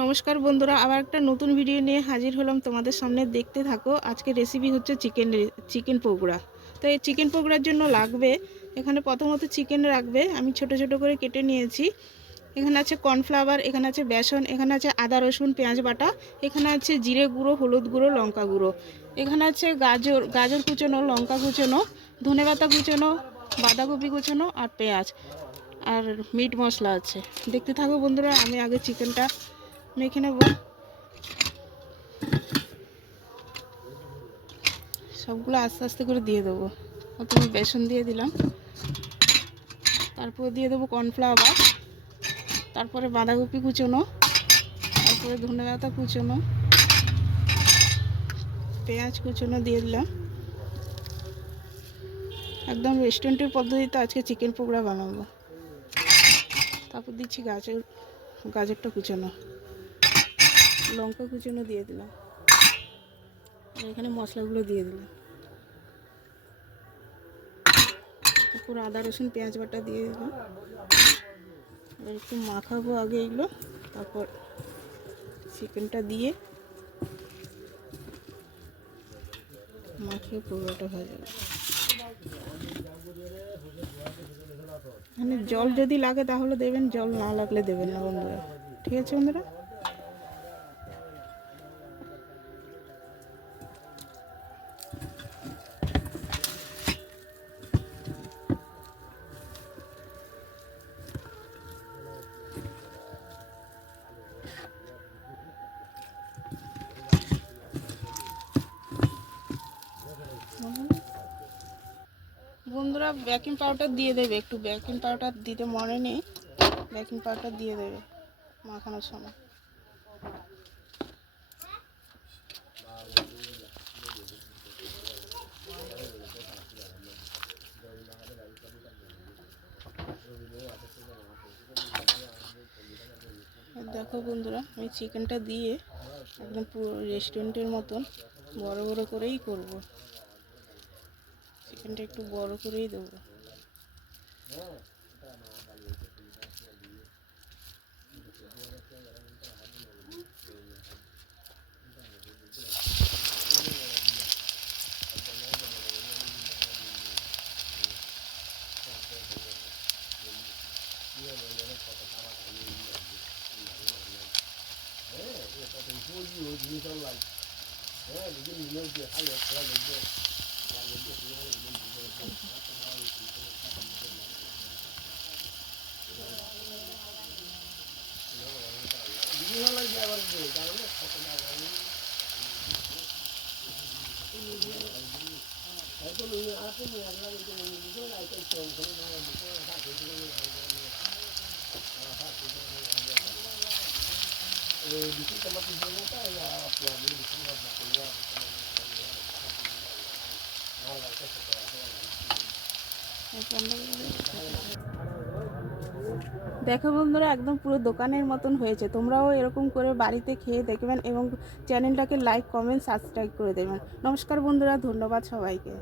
নমস্কার বন্ধুরা, আবার একটা নতুন ভিডিও নিয়ে হাজির হলাম তোমাদের সামনে। দেখতে থাকো। আজকে রেসিপি হচ্ছে চিকেন পকোড়া। তো এই চিকেন পকোড়ার জন্য লাগবে, এখানে প্রথমত চিকেন রাখবে। আমি ছোট ছোট করে কেটে নিয়েছি। এখানে আছে কর্নফ্লাওয়ার, এখানে আছে বেসন, এখানে আছে আদা রসুন পেঁয়াজ বাটা, এখানে আছে জিরে গুঁড়ো, হলুদ গুঁড়ো, লঙ্কা গুঁড়ো, এখানে আছে গাজর কুচোনো, লঙ্কা কুচোনো, ধনেপাতা কুচোনো, বাঁধাকপি কুচোনো আর পেঁয়াজ আর মিট মশলা আছে। দেখতে থাকো বন্ধুরা। আমি আগে চিকেনটা মেখে নেব। সবগুলো আস্তে আস্তে করে দিয়ে দেবো। প্রথমে বেসন দিয়ে দিলাম, তারপরে দিয়ে দেবো কর্নফ্লাওয়ার, তারপরে বাঁধাকপি কুচোনো, তারপরে ধনেপাতা কুচোনো, পেঁয়াজ কুচোনো দিয়ে দিলাম। একদম রেস্টুরেন্টের পদ্ধতিতে আজকে চিকেন পকোড়া বানাবো। তারপর দিচ্ছি গাজরটা কুচোনো, লঙ্কা কুচোনো দিয়ে দিলাম, এখানে মশলাগুলো দিয়ে দিলাম। তারপর আদা রসুন পেঁয়াজ বাটা দিয়ে দিলাম। এবার একটু মাখাবো আগে এগুলো, তারপর চিকেনটা দিয়ে মাখিয়ে পকোড়াটা ভাজা। মানে জল যদি লাগে তাহলে দেবেন, জল না লাগলে দেবেন না বন্ধুরা। ঠিক আছে বন্ধুরা। বন্ধুরা বেকিং পাউডার দিয়ে দেবে, একটু বেকিং পাউডার দিতে মনে নেই, বেকিং পাউডার দিয়ে দেবে মাখানোর সময়। দেখো বন্ধুরা, আমি চিকেনটা দিয়ে একদম পুরো রেস্টুরেন্টের মতন বড় বড় করেই করব। চিকেনটা একটু বড় করেই দেবো। দেখো বন্ধুরা, একদম পুরো দোকানের মতন হয়েছে। তোমরাও এরকম করে বাড়িতে খেয়ে দেখবেন এবং চ্যানেলটাকে লাইক কমেন্ট সাবস্ক্রাইব করে দেবেন। নমস্কার বন্ধুরা, ধন্যবাদ সবাইকে।